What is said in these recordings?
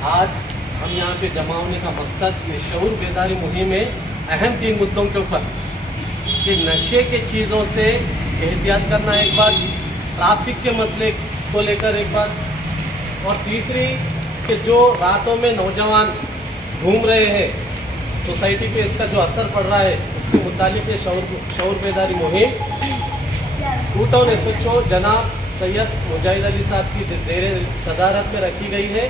आज हम यहाँ पे जमा होने का मकसद ये शऊर बेदारी मुहिम में अहम 3 मुद्दों के ऊपर कि नशे के चीज़ों से एहतियात करना एक बात, ट्रैफिक के मसले को लेकर एक बात, और तीसरी कि जो रातों में नौजवान घूम रहे हैं सोसाइटी पे इसका जो असर पड़ रहा है उसके मुतालिक ये शऊर बेदारी मुहिम टू टाउन SHO जनाब सैयद मुजाहिद अली साहब की ज़ेर सदारत में रखी गई है।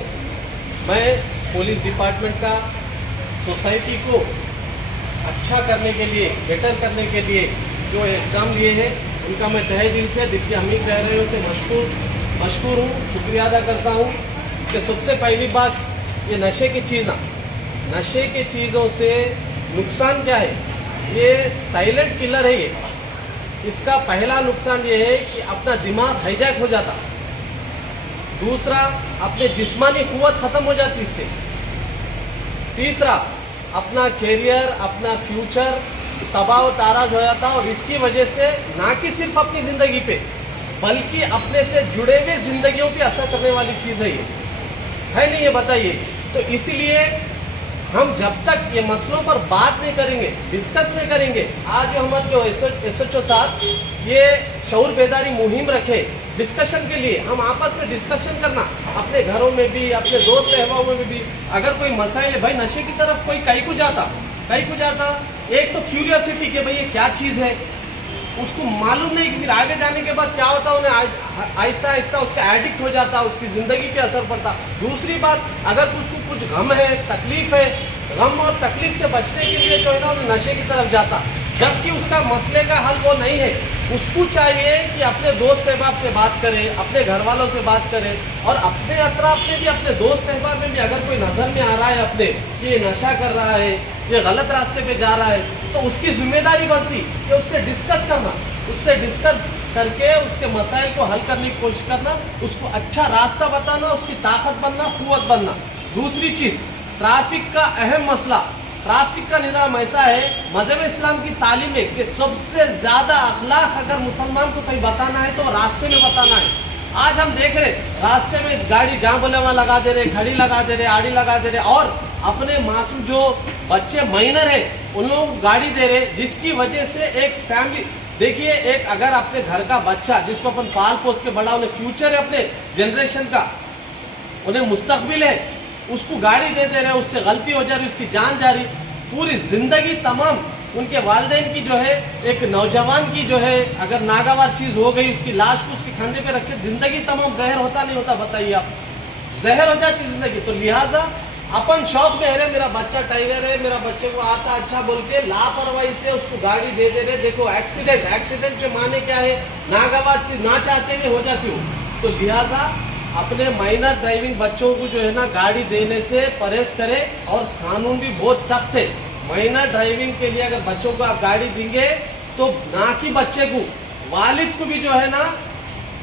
मैं पुलिस डिपार्टमेंट का सोसाइटी को अच्छा करने के लिए, बेटर करने के लिए जो इक़दाम लिए हैं उनका मैं तहे दिल से दिल की हमी कह रहे से मशकूर हूँ, शुक्रिया अदा करता हूँ। कि सबसे पहली बात ये नशे की चीज़ों से नुकसान क्या है, ये साइलेंट किलर है। ये इसका पहला नुकसान ये है कि अपना दिमाग हाईजैक हो जाता, दूसरा अपने जिस्मानी कुव्वत ख़त्म हो जाती इससे, तीसरा अपना कैरियर, अपना फ्यूचर तबाह ताराज हो जाता। और इसकी वजह से ना कि सिर्फ अपनी ज़िंदगी पे बल्कि अपने से जुड़े हुए ज़िंदगियों पे असर करने वाली चीज़ है। ये है नहीं, ये बताइए। तो इसीलिए हम जब तक ये मसलों पर बात नहीं करेंगे, डिस्कस नहीं करेंगे, आज जो हमारे जो SHO साहब ये शऊर बेदारी मुहिम रखे डिस्कशन के लिए, हम आपस में डिस्कशन करना, अपने घरों में भी, अपने दोस्त अहबाब में भी अगर कोई मसाइल है, भाई नशे की तरफ कोई कहीं को जाता, एक तो क्यूरियोसिटी कि भाई ये क्या चीज़ है, उसको मालूम नहीं, फिर आगे जाने के बाद क्या होता, उन्हें आहिस्ता आहिस्ता उसका एडिक्ट हो जाता, उसकी ज़िंदगी पे असर पड़ता। दूसरी बात, अगर उसको कुछ गम है, तकलीफ है, गम और तकलीफ से बचने के लिए जो है ना उन्हें नशे की तरफ जाता, जबकि उसका मसले का हल वो नहीं है। उसको चाहिए कि अपने दोस्त अहबाब से बात करे, अपने घर वालों से बात करे, और अपने अतराफ में भी, अपने दोस्त अहबाब में भी अगर कोई नज़र में आ रहा है अपने कि ये नशा कर रहा है, ये गलत रास्ते पे जा रहा है, तो उसकी जिम्मेदारी बनती कि उससे डिस्कस करना, उससे डिस्कस करके उसके मसाइल को हल करने की कोशिश करना, उसको अच्छा रास्ता बताना, उसकी ताकत बनना, कुव्वत बनना। दूसरी चीज़, ट्रैफिक का अहम मसला, ट्रैफिक का निज़ाम ऐसा है, मज़हब इस्लाम की तालीम है कि सबसे ज़्यादा अखलाक अगर मुसलमान को कहीं बताना है तो रास्ते में बताना है। आज हम देख रहे रास्ते में गाड़ी जहाँ बोले वहाँ लगा दे रहे, घड़ी लगा दे रहे, आड़ी लगा दे रहे, और अपने मासूम जो बच्चे माइनर है उन लोगों को गाड़ी दे रहे, जिसकी वजह से एक फैमिली, देखिए, एक अगर अपने घर का बच्चा जिसको अपन पाल पोस के बड़ा, उन्हें फ्यूचर है अपने जनरेशन का, उन्हें मुस्तकबिल है, उसको गाड़ी दे रहे, उससे गलती हो जा रही, उसकी जान जा रही, पूरी ज़िंदगी तमाम उनके वालिदैन की जो है, एक नौजवान की जो है अगर नागावार चीज़ हो गई, उसकी लाश को उसके कंधे पे रखे, ज़िंदगी तमाम जहर होता नहीं होता, बताइए आप, जहर हो जाती ज़िंदगी। तो लिहाजा अपन शौक में है, मेरा बच्चा टाइगर है, मेरा बच्चे को आता अच्छा बोल के लापरवाही से उसको गाड़ी दे रहे। देखो एक्सीडेंट के माने क्या है, नागवार चीज ना चाहते हुए हो जाती हो। तो लिहाजा अपने माइनर ड्राइविंग बच्चों को जो है ना गाड़ी देने से परहेज करें, और कानून भी बहुत सख्त है। माइनर ड्राइविंग के लिए अगर बच्चों को आप गाड़ी देंगे तो ना कि बच्चे को, वालिद को भी जो है ना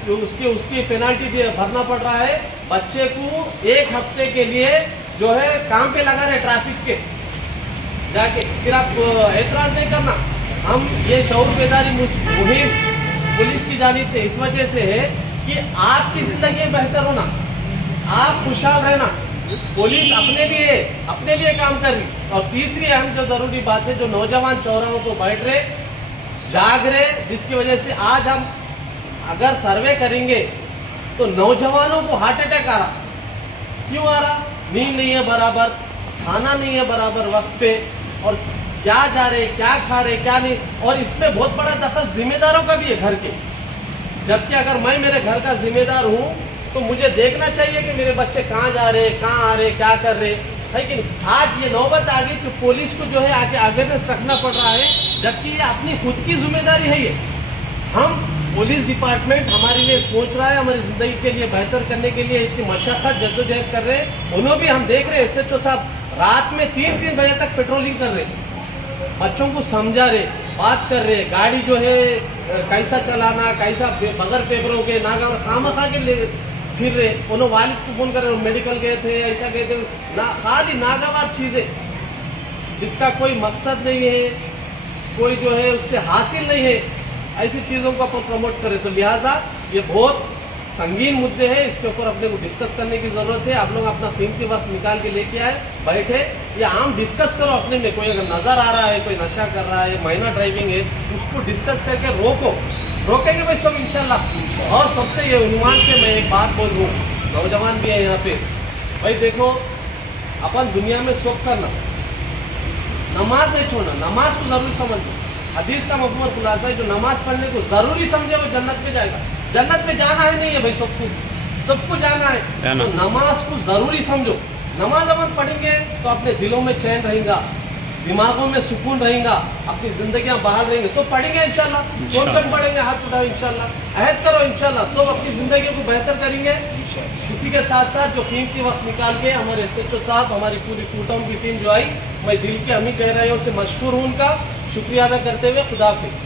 उसकी पेनाल्टी भरना पड़ रहा है। बच्चे को 1 हफ्ते के लिए जो है काम पे लगा रहे ट्रैफिक के जाके, फिर आप एतराज नहीं करना। हम ये शऊर बेदारी मुहिम पुलिस की जानिब से इस वजह से है कि आपकी जिंदगी में बेहतर होना, आप खुशहाल रहना, पुलिस अपने लिए काम कर रही। और तीसरी अहम जो जरूरी बात है, जो नौजवान चौराहों को बैठ रहे, जाग रहे, जिसकी वजह से आज हम अगर सर्वे करेंगे तो नौजवानों को हार्ट अटैक आ रहा। क्यों आ रहा? नींद नहीं है बराबर, खाना नहीं है बराबर वक्त पे, और क्या जा रहे, क्या खा रहे, क्या नहीं। और इसमें बहुत बड़ा दखल जिम्मेदारों का भी है घर के। जबकि अगर मैं मेरे घर का जिम्मेदार हूँ तो मुझे देखना चाहिए कि मेरे बच्चे कहाँ जा रहे, कहाँ आ रहे, क्या कर रहे। लेकिन आज ये नौबत आ गई कि पुलिस को जो है आगे अवेयरनेस रखना पड़ रहा है, जबकि ये अपनी खुद की जिम्मेदारी है। ये हम पुलिस डिपार्टमेंट हमारे लिए सोच रहा है, हमारी ज़िंदगी के लिए बेहतर करने के लिए इतनी मशक्क़त जद्दोजहद कर रहे हैं। उन्होंने भी हम देख रहे हैं SHO साहब रात में 3-3 बजे तक पेट्रोलिंग कर रहे, बच्चों को समझा रहे, बात कर रहे, गाड़ी जो है कैसा चलाना, कैसा बगैर पेपरों के नागा खामा के ले फिर रहे। उन्होंने वालिद को फ़ोन कर रहे, मेडिकल गए थे, ऐसा गए थे, ना खाली नागावार चीज़ें जिसका कोई मकसद नहीं है, कोई जो है उससे हासिल नहीं है, ऐसी चीज़ों को अपन प्रमोट करें। तो लिहाजा ये बहुत संगीन मुद्दे हैं, इसके ऊपर अपने को डिस्कस करने की जरूरत है। आप लोग अपना कीमती वक्त निकाल के लेके आए, बैठे, ये आम डिस्कस करो अपने में। कोई अगर नजर आ रहा है कोई नशा कर रहा है, माइनर ड्राइविंग है, उसको डिस्कस करके रोकेंगे भाई सब इंशाल्लाह। और सबसे ये उन्वान से मैं एक बात बोल दूँ, नौजवान भी है यहाँ पे, भाई देखो अपन दुनिया में शौक करना, नमाज नहीं छोड़ना, नमाज को जरूरी समझो। हदीस का मफहूम खुलासा है, जो नमाज पढ़ने को जरूरी समझे वो जन्नत में जाएगा। जन्नत में जाना है नहीं है भाई, सबको जाना है, तो नमाज को जरूरी समझो। नमाज अपन पढ़ेंगे तो अपने दिलों में चैन रहेगा, दिमागों में सुकून रहेगा, अपनी जिंदगियां बहाल रहेंगे। सब पढ़ेंगे इंशाल्लाह, कौन पढ़ेंगे, हाथ उठाओ इंशाल्लाह, अहद करो इंशाल्लाह, सब अपनी जिंदगी को बेहतर करेंगे। इसी के साथ साथ जो कीमती वक्त निकाल के हमारे SHO साहब, हमारी पूरी टूटाउन की टीम जो आई, मैं दिल के हम ही कह रहे हैं उनसे मशहूर हूँ, उनका शुक्रिया अदा करते हुए खुदा हाफिज।